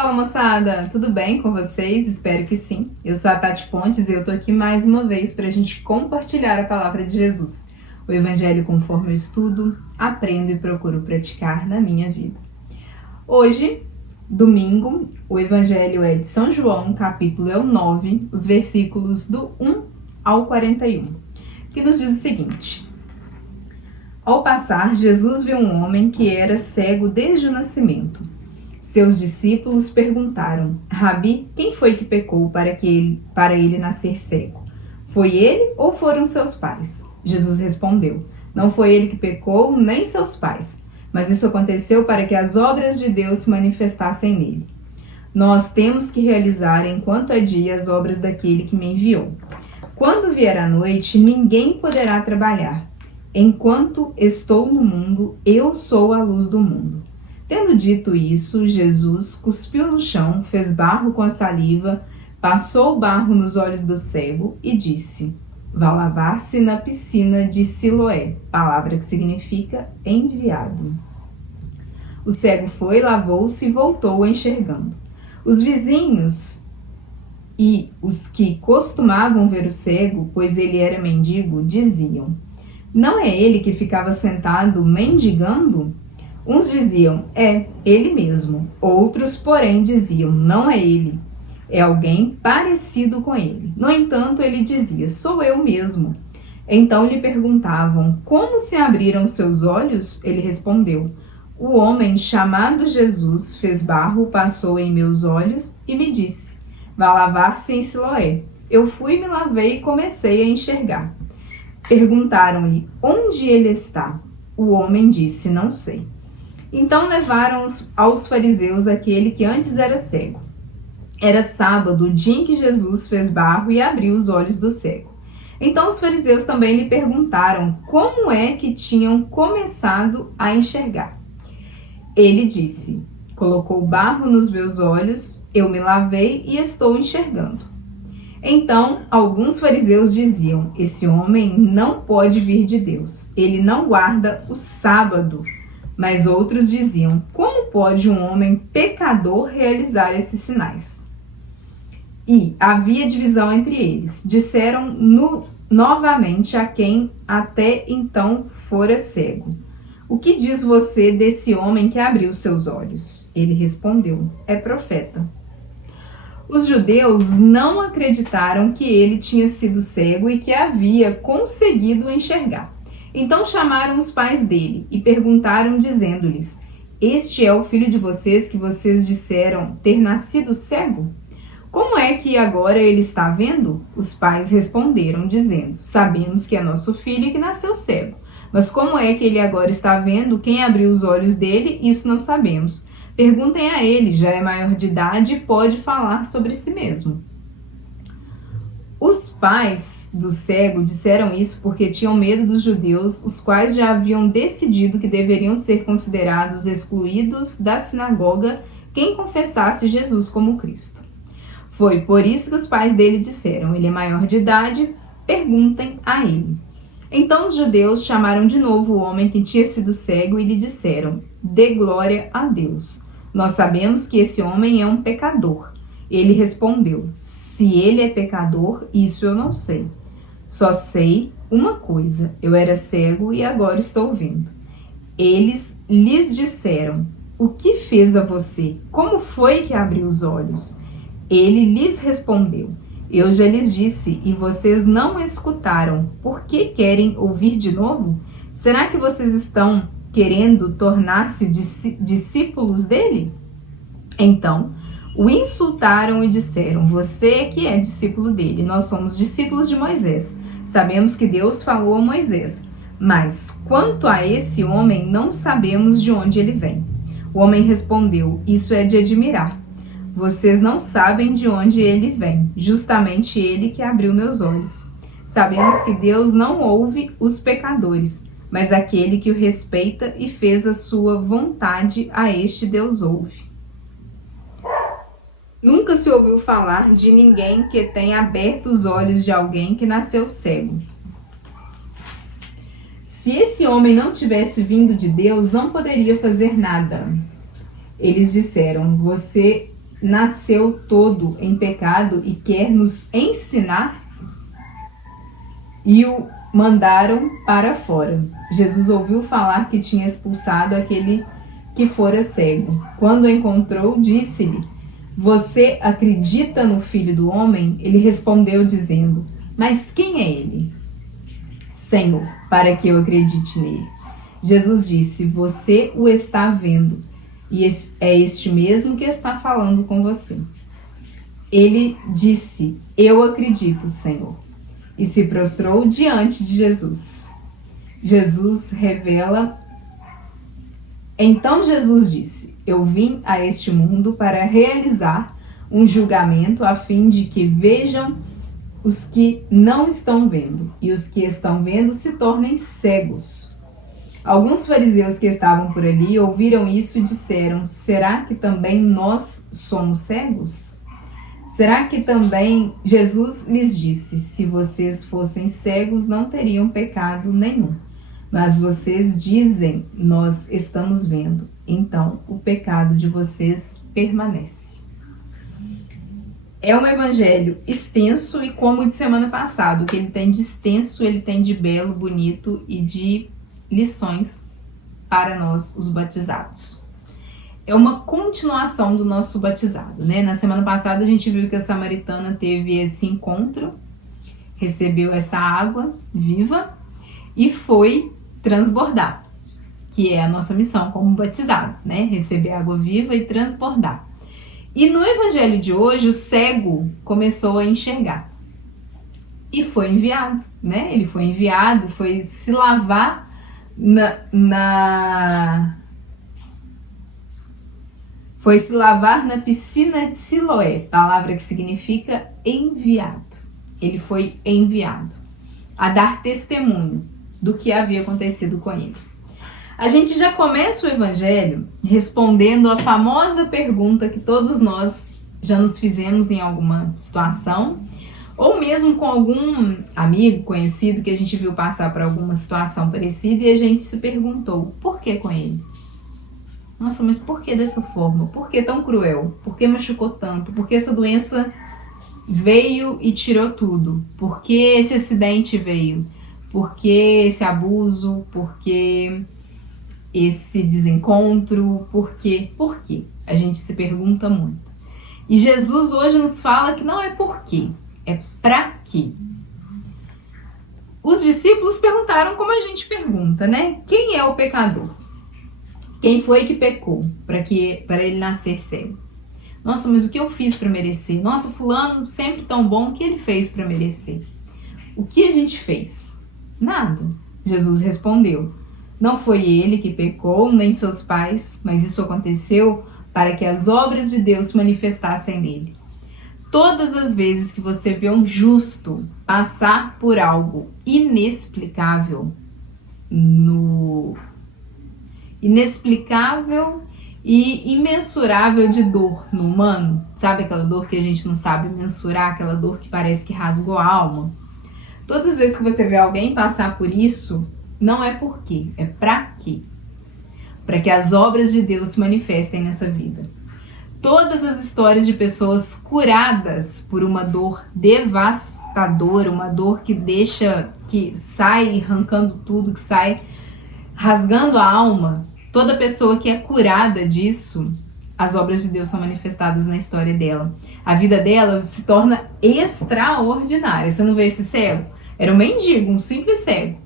Fala moçada, tudo bem com vocês? Espero que sim. Eu sou a Tati Pontes e eu tô aqui mais uma vez para a gente compartilhar a palavra de Jesus, o Evangelho conforme eu estudo, aprendo e procuro praticar na minha vida. Hoje, domingo, o Evangelho é de São João, capítulo é o 9, os versículos do 1 ao 41, que nos diz o seguinte: Ao passar, Jesus viu um homem que era cego desde o nascimento. Seus discípulos perguntaram: Rabi, quem foi que pecou para ele nascer cego? Foi ele ou foram seus pais? Jesus respondeu: Não foi ele que pecou, nem seus pais, mas isso aconteceu para que as obras de Deus se manifestassem nele. Nós temos que realizar enquanto é dia as obras daquele que me enviou. Quando vier a noite, ninguém poderá trabalhar. Enquanto estou no mundo, eu sou a luz do mundo. Tendo dito isso, Jesus cuspiu no chão, fez barro com a saliva, passou o barro nos olhos do cego e disse: Vá lavar-se na piscina de Siloé, palavra que significa enviado. O cego foi, lavou-se e voltou enxergando. Os vizinhos e os que costumavam ver o cego, pois ele era mendigo, diziam: Não é ele que ficava sentado mendigando? Uns diziam: É, ele mesmo. Outros, porém, diziam: Não é ele. É alguém parecido com ele. No entanto, ele dizia: Sou eu mesmo. Então lhe perguntavam: Como se abriram seus olhos? Ele respondeu: O homem chamado Jesus fez barro, passou em meus olhos e me disse: Vá lavar-se em Siloé. Eu fui, me lavei e comecei a enxergar. Perguntaram-lhe: Onde ele está? O homem disse: Não sei. Então levaram aos fariseus aquele que antes era cego. Era sábado, o dia em que Jesus fez barro e abriu os olhos do cego. Então os fariseus também lhe perguntaram como é que tinham começado a enxergar. Ele disse: Colocou barro nos meus olhos, eu me lavei e estou enxergando. Então alguns fariseus diziam: Esse homem não pode vir de Deus, ele não guarda o sábado. Mas outros diziam: Como pode um homem pecador realizar esses sinais? E havia divisão entre eles. Disseram novamente a quem até então fora cego: O que diz você desse homem que abriu seus olhos? Ele respondeu: É profeta. Os judeus não acreditaram que ele tinha sido cego e que havia conseguido enxergar. Então chamaram os pais dele e perguntaram, dizendo-lhes: Este é o filho de vocês que vocês disseram ter nascido cego? Como é que agora ele está vendo? Os pais responderam, dizendo: Sabemos que é nosso filho e que nasceu cego. Mas como é que ele agora está vendo? Quem abriu os olhos dele? Isso não sabemos. Perguntem a ele, já é maior de idade e pode falar sobre si mesmo. Os pais do cego disseram isso porque tinham medo dos judeus, os quais já haviam decidido que deveriam ser considerados excluídos da sinagoga quem confessasse Jesus como Cristo. Foi por isso que os pais dele disseram: Ele é maior de idade, perguntem a ele. Então os judeus chamaram de novo o homem que tinha sido cego e lhe disseram: Dê glória a Deus. Nós sabemos que esse homem é um pecador. Ele respondeu: Se ele é pecador, isso eu não sei. Só sei uma coisa: eu era cego e agora estou vendo. Eles lhes disseram: O que fez a você? Como foi que abriu os olhos? Ele lhes respondeu: Eu já lhes disse e vocês não escutaram. Por que querem ouvir de novo? Será que vocês estão querendo tornar-se discípulos dele? Então o insultaram e disseram: Você é que é discípulo dele, nós somos discípulos de Moisés. Sabemos que Deus falou a Moisés, mas quanto a esse homem, não sabemos de onde ele vem. O homem respondeu: Isso é de admirar. Vocês não sabem de onde ele vem, justamente ele que abriu meus olhos. Sabemos que Deus não ouve os pecadores, mas aquele que o respeita e fez a sua vontade, a este Deus ouve. Nunca se ouviu falar de ninguém que tenha aberto os olhos de alguém que nasceu cego. Se esse homem não tivesse vindo de Deus, não poderia fazer nada. Eles disseram: Você nasceu todo em pecado e quer nos ensinar? E o mandaram para fora. Jesus ouviu falar que tinha expulsado aquele que fora cego. Quando o encontrou, disse-lhe: Você acredita no Filho do Homem? Ele respondeu dizendo: Mas quem é ele, Senhor, para que eu acredite nele? Jesus disse: Você o está vendo, e é este mesmo que está falando com você. Ele disse: Eu acredito, Senhor, e se prostrou diante de Jesus. Então Jesus disse: Eu vim a este mundo para realizar um julgamento a fim de que vejam os que não estão vendo e os que estão vendo se tornem cegos. Alguns fariseus que estavam por ali ouviram isso e disseram: Será que também nós somos cegos? Será que também... Jesus lhes disse: Se vocês fossem cegos, não teriam pecado nenhum. Mas vocês dizem: Nós estamos vendo. Então, o pecado de vocês permanece. É um evangelho extenso e, como de semana passada, o que ele tem de extenso, ele tem de belo, bonito e de lições para nós, os batizados. É uma continuação do nosso batizado, né? Na semana passada a gente viu que a samaritana teve esse encontro, recebeu essa água viva e foi transbordar, que é a nossa missão como batizado, né? Receber água viva e transbordar. E no evangelho de hoje, o cego começou a enxergar e foi enviado, né? Ele foi enviado, foi se lavar foi se lavar na piscina de Siloé, palavra que significa enviado. Ele foi enviado a dar testemunho do que havia acontecido com ele. A gente já começa o evangelho respondendo a famosa pergunta que todos nós já nos fizemos em alguma situação, ou mesmo com algum amigo conhecido que a gente viu passar por alguma situação parecida e a gente se perguntou: por que com ele? Nossa, mas por que dessa forma? Por que tão cruel? Por que machucou tanto? Por que essa doença veio e tirou tudo? Por que esse acidente veio? Por que esse abuso? Por que esse desencontro? Por quê? Por quê? A gente se pergunta muito. E Jesus hoje nos fala que não é por quê, é pra quê. Os discípulos perguntaram como a gente pergunta, né? Quem é o pecador? Quem foi que pecou para ele nascer cego? Nossa, mas o que eu fiz para merecer? Nossa, fulano sempre tão bom, o que ele fez para merecer? O que a gente fez? Nada. Jesus respondeu: Não foi ele que pecou, nem seus pais, mas isso aconteceu para que as obras de Deus se manifestassem nele. Todas as vezes que você vê um justo passar por algo inexplicável e imensurável de dor no humano, sabe aquela dor que a gente não sabe mensurar, aquela dor que parece que rasgou a alma? Todas as vezes que você vê alguém passar por isso, não é por quê, é pra quê? Para que as obras de Deus se manifestem nessa vida. Todas as histórias de pessoas curadas por uma dor devastadora, uma dor que sai arrancando tudo, que sai rasgando a alma, toda pessoa que é curada disso, as obras de Deus são manifestadas na história dela. A vida dela se torna extraordinária. Você não vê esse cego? Era um mendigo, um simples cego.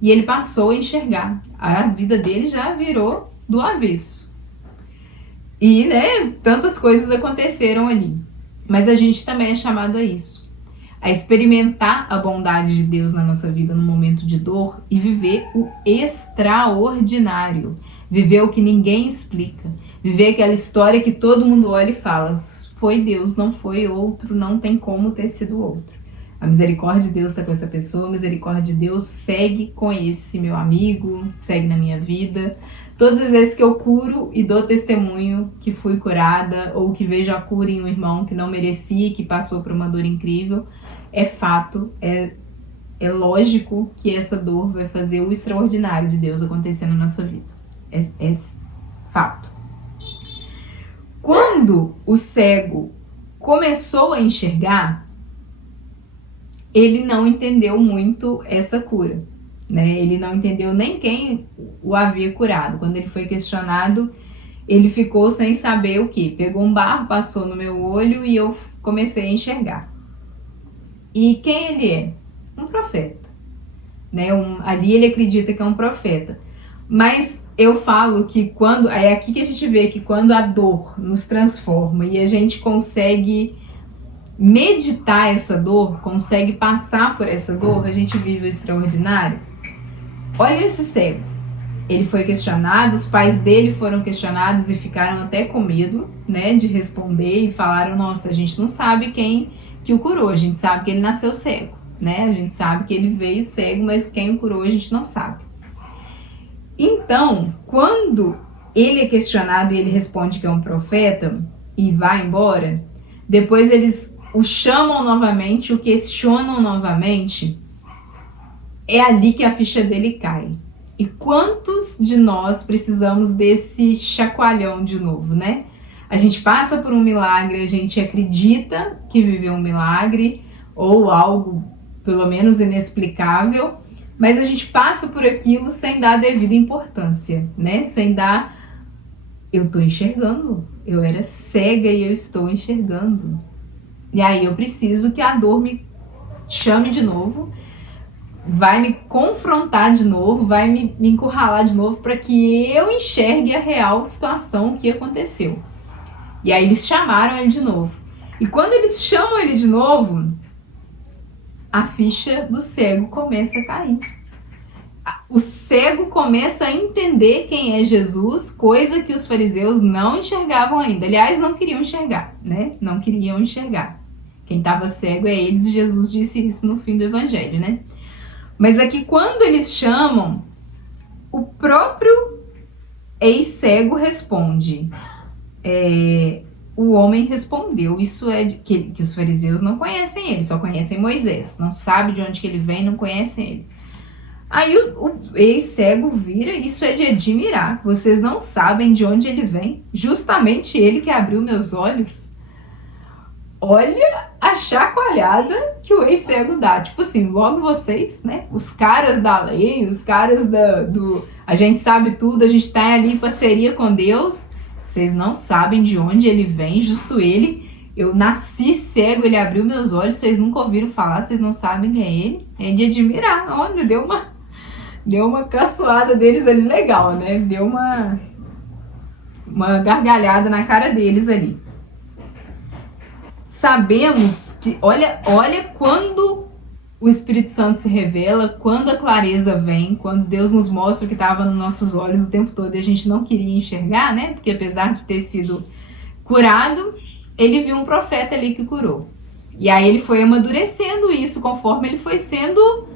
E ele passou a enxergar. A vida dele já virou do avesso. E, né, tantas coisas aconteceram ali. Mas a gente também é chamado a isso. A experimentar a bondade de Deus na nossa vida no momento de dor e viver o extraordinário. Viver o que ninguém explica. Viver aquela história que todo mundo olha e fala: foi Deus, não foi outro, não tem como ter sido outro. A misericórdia de Deus está com essa pessoa, a misericórdia de Deus segue com esse meu amigo, segue na minha vida. Todas as vezes que eu curo e dou testemunho que fui curada, ou que vejo a cura em um irmão que não merecia, que passou por uma dor incrível, é fato, é lógico que essa dor vai fazer o extraordinário de Deus acontecer na nossa vida. É fato. Quando o cego começou a enxergar, ele não entendeu muito essa cura, né? Ele não entendeu nem quem o havia curado. Quando ele foi questionado, ele ficou sem saber o que. Pegou um barro, passou no meu olho e eu comecei a enxergar. E quem ele é? Um profeta, né? Ali ele acredita que é um profeta. Mas eu falo que quando... É aqui que a gente vê que quando a dor nos transforma e a gente consegue meditar essa dor, consegue passar por essa dor, a gente vive o extraordinário. Olha esse cego. Ele foi questionado, os pais dele foram questionados e ficaram até com medo, né, de responder e falaram, nossa, a gente não sabe quem que o curou, a gente sabe que ele nasceu cego, né, a gente sabe que ele veio cego, mas quem o curou a gente não sabe. Então, quando ele é questionado e ele responde que é um profeta e vai embora, depois eles o chamam novamente, o questionam novamente, é ali que a ficha dele cai. E quantos de nós precisamos desse chacoalhão de novo, né? A gente passa por um milagre, a gente acredita que viveu um milagre ou algo pelo menos inexplicável, mas a gente passa por aquilo sem dar a devida importância, né? Sem dar, eu tô enxergando, eu era cega e eu estou enxergando. E aí eu preciso que a dor me chame de novo, vai me confrontar de novo, vai me encurralar de novo para que eu enxergue a real situação que aconteceu. E aí eles chamaram ele de novo. E quando eles chamam ele de novo, a ficha do cego começa a cair. O cego começa a entender quem é Jesus, coisa que os fariseus não enxergavam ainda. Aliás, não queriam enxergar, né? Não queriam enxergar. Quem estava cego é eles, e Jesus disse isso no fim do evangelho, né? Mas aqui, quando eles chamam, o próprio ex-cego responde. O homem respondeu, isso é que os fariseus não conhecem ele, só conhecem Moisés. Não sabe de onde que ele vem, não conhecem ele. Aí o ex-cego vira, isso é de admirar. Vocês não sabem de onde ele vem? Justamente ele que abriu meus olhos. Olha a chacoalhada que o ex-cego dá. Tipo assim, logo vocês, né? Os caras da lei, os caras a gente sabe tudo, a gente tá ali em parceria com Deus. Vocês não sabem de onde ele vem, justo ele. Eu nasci cego, ele abriu meus olhos, vocês nunca ouviram falar, vocês não sabem quem é ele. É de admirar. Olha, deu uma caçoada deles ali legal, né? Deu uma gargalhada na cara deles ali. Sabemos que, olha quando o Espírito Santo se revela, quando a clareza vem, quando Deus nos mostra o que estava nos nossos olhos o tempo todo e a gente não queria enxergar, né? Porque apesar de ter sido curado, ele viu um profeta ali que curou. E aí ele foi amadurecendo isso conforme ele foi sendo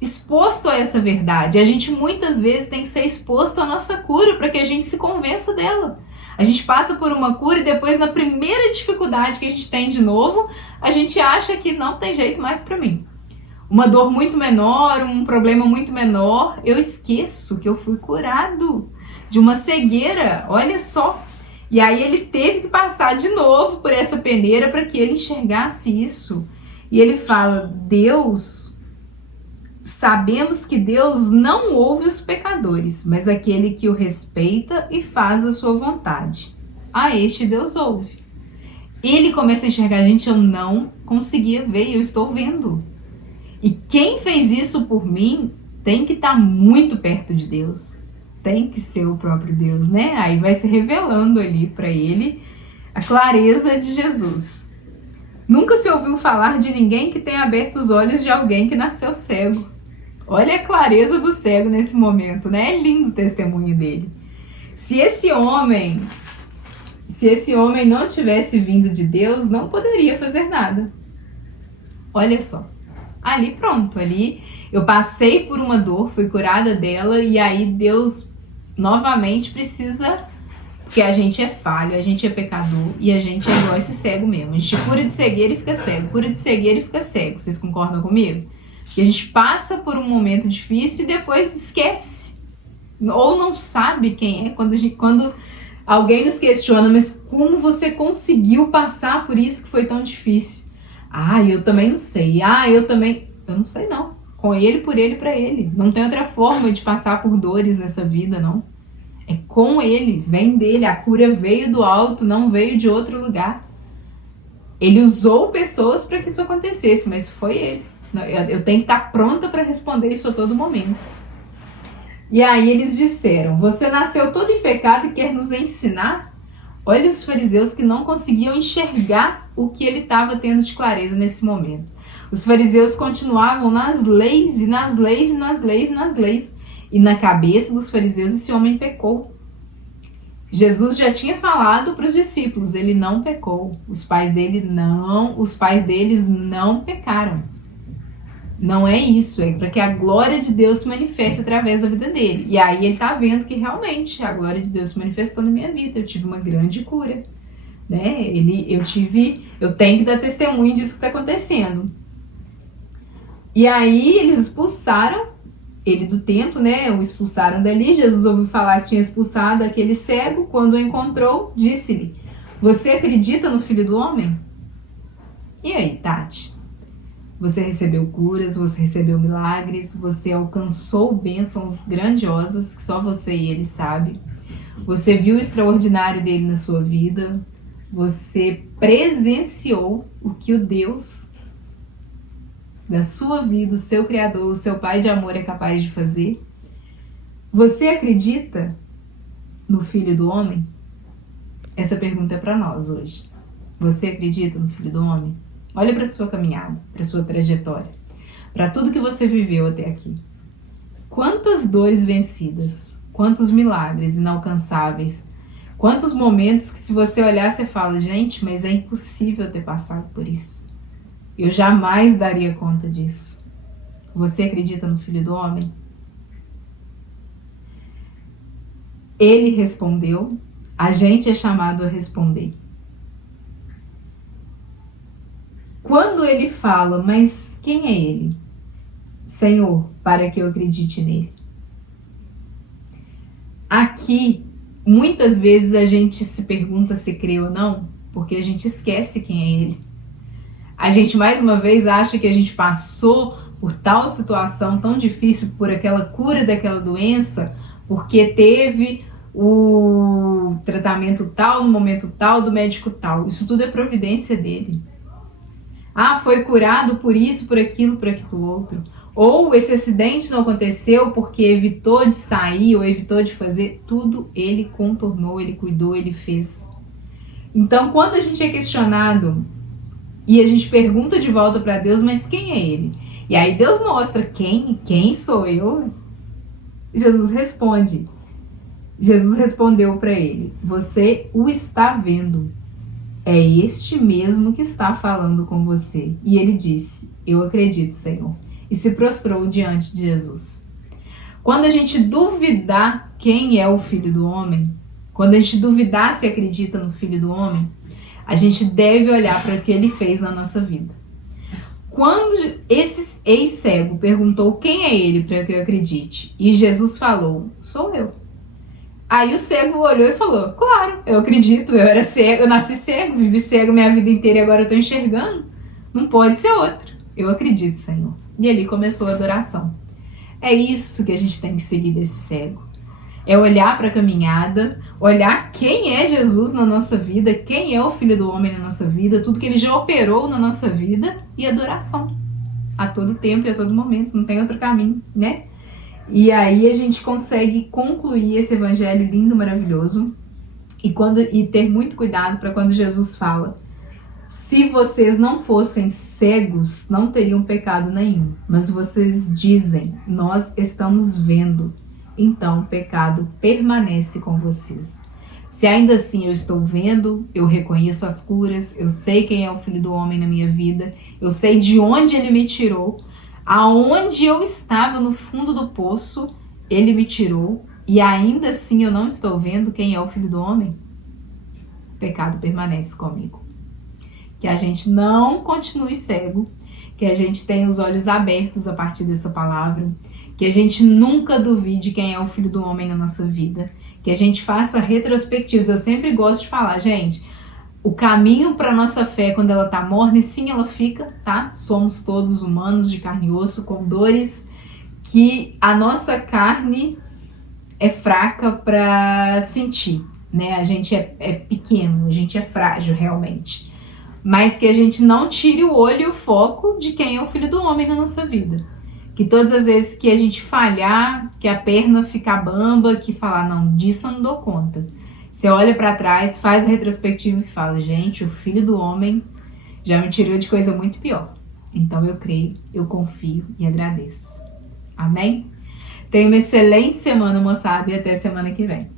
exposto a essa verdade. A gente muitas vezes tem que ser exposto à nossa cura para que a gente se convença dela. A gente passa por uma cura e depois, na primeira dificuldade que a gente tem de novo, a gente acha que não tem jeito mais para mim. Uma dor muito menor, um problema muito menor, eu esqueço que eu fui curado de uma cegueira, olha só. E aí ele teve que passar de novo por essa peneira para que ele enxergasse isso. E ele fala, sabemos que Deus não ouve os pecadores, mas aquele que o respeita e faz a sua vontade. A este Deus ouve. Ele começa a enxergar, gente, eu não conseguia ver, eu estou vendo. E quem fez isso por mim tem que estar muito perto de Deus. Tem que ser o próprio Deus, né? Aí vai se revelando ali para ele a clareza de Jesus. Nunca se ouviu falar de ninguém que tenha aberto os olhos de alguém que nasceu cego. Olha a clareza do cego nesse momento, né? É lindo o testemunho dele. Se esse homem não tivesse vindo de Deus, não poderia fazer nada. Olha só. Ali pronto, ali eu passei por uma dor, fui curada dela e aí Deus novamente precisa, porque a gente é falho, a gente é pecador e a gente é igual esse cego mesmo. A gente cura de cegueira e fica cego, cura de cegueira e fica cego. Vocês concordam comigo? Porque a gente passa por um momento difícil e depois esquece ou não sabe quem é. Quando Alguém nos questiona, mas como você conseguiu passar por isso que foi tão difícil? Ah, eu também não sei. Eu não sei não. Com ele, por ele, para ele. Não tem outra forma de passar por dores nessa vida, não. É com ele, vem dele. A cura veio do alto, não veio de outro lugar. Ele usou pessoas para que isso acontecesse, mas foi ele. Eu tenho que estar pronta para responder isso a todo momento. E aí eles disseram, você nasceu todo em pecado e quer nos ensinar? Olha os fariseus que não conseguiam enxergar o que ele estava tendo de clareza nesse momento. Os fariseus continuavam nas leis, e nas leis, e nas leis, e nas leis. E na cabeça dos fariseus esse homem pecou. Jesus já tinha falado para os discípulos, ele não pecou. Os pais deles não pecaram. Não é isso, é para que a glória de Deus se manifeste através da vida dele. E aí ele está vendo que realmente a glória de Deus se manifestou na minha vida. Eu tive uma grande cura, né? Eu tenho que dar testemunho disso que está acontecendo. E aí eles expulsaram ele do templo, né? O expulsaram dali. Jesus ouviu falar que tinha expulsado aquele cego. Quando o encontrou, disse-lhe: você acredita no Filho do Homem? E aí, Tati? Você recebeu curas, você recebeu milagres, você alcançou bênçãos grandiosas que só você e ele sabe. Você viu o extraordinário dele na sua vida. Você presenciou o que o Deus da sua vida, o seu Criador, o seu Pai de amor é capaz de fazer. Você acredita no Filho do Homem? Essa pergunta é para nós hoje. Você acredita no Filho do Homem? Olha para a sua caminhada, para a sua trajetória, para tudo que você viveu até aqui. Quantas dores vencidas, quantos milagres inalcançáveis, quantos momentos que se você olhar você fala, gente, mas é impossível ter passado por isso. Eu jamais daria conta disso. Você acredita no Filho do Homem? Ele respondeu, a gente é chamado a responder. Quando ele fala, mas quem é ele? Senhor, para que eu acredite nele. Aqui, muitas vezes a gente se pergunta se crê ou não, porque a gente esquece quem é ele. A gente, mais uma vez, acha que a gente passou por tal situação tão difícil, por aquela cura daquela doença, porque teve o tratamento tal, no momento tal, do médico tal. Isso tudo é providência dele. Foi curado por isso, por aquilo outro. Ou esse acidente não aconteceu porque evitou de sair ou evitou de fazer. Tudo ele contornou, ele cuidou, ele fez. Então, quando a gente é questionado e a gente pergunta de volta para Deus, mas quem é ele? E aí Deus mostra quem sou eu? Jesus responde. Jesus respondeu para ele, você o está vendo. É este mesmo que está falando com você. E ele disse, eu acredito, Senhor. E se prostrou diante de Jesus. Quando a gente duvidar quem é o Filho do Homem, quando a gente duvidar se acredita no Filho do Homem, a gente deve olhar para o que ele fez na nossa vida. Quando esse ex-cego perguntou quem é ele para que eu acredite, e Jesus falou, sou eu. Aí o cego olhou e falou, claro, eu acredito, eu era cego, eu nasci cego, vivi cego minha vida inteira e agora eu estou enxergando. Não pode ser outro. Eu acredito, Senhor. E ali começou a adoração. É isso que a gente tem que seguir desse cego. É olhar para a caminhada, olhar quem é Jesus na nossa vida, quem é o Filho do Homem na nossa vida, tudo que ele já operou na nossa vida e adoração. A todo tempo e a todo momento, não tem outro caminho, né? E aí a gente consegue concluir esse evangelho lindo, maravilhoso e ter muito cuidado para quando Jesus fala, se vocês não fossem cegos, não teriam pecado nenhum, mas vocês dizem, nós estamos vendo, então o pecado permanece com vocês. Se ainda assim eu estou vendo, eu reconheço as curas, eu sei quem é o Filho do Homem na minha vida, eu sei de onde ele me tirou, aonde eu estava no fundo do poço, ele me tirou, e ainda assim eu não estou vendo quem é o Filho do Homem, o pecado permanece comigo. Que a gente não continue cego, que a gente tenha os olhos abertos a partir dessa palavra, que a gente nunca duvide quem é o Filho do Homem na nossa vida, Que a gente faça retrospectivas. Eu sempre gosto de falar, gente, o caminho para nossa fé quando ela tá morna, e sim, ela fica, tá? Somos todos humanos de carne e osso, com dores, que a nossa carne é fraca para sentir, né? A gente é pequeno, a gente é frágil realmente. Mas que a gente não tire o olho e o foco de quem é o Filho do Homem na nossa vida. Que todas as vezes que a gente falhar, que a perna ficar bamba, que falar, não, disso eu não dou conta. Você olha para trás, faz a retrospectiva e fala, gente, o Filho do Homem já me tirou de coisa muito pior. Então eu creio, eu confio e agradeço. Amém? Tenha uma excelente semana, moçada, e até semana que vem.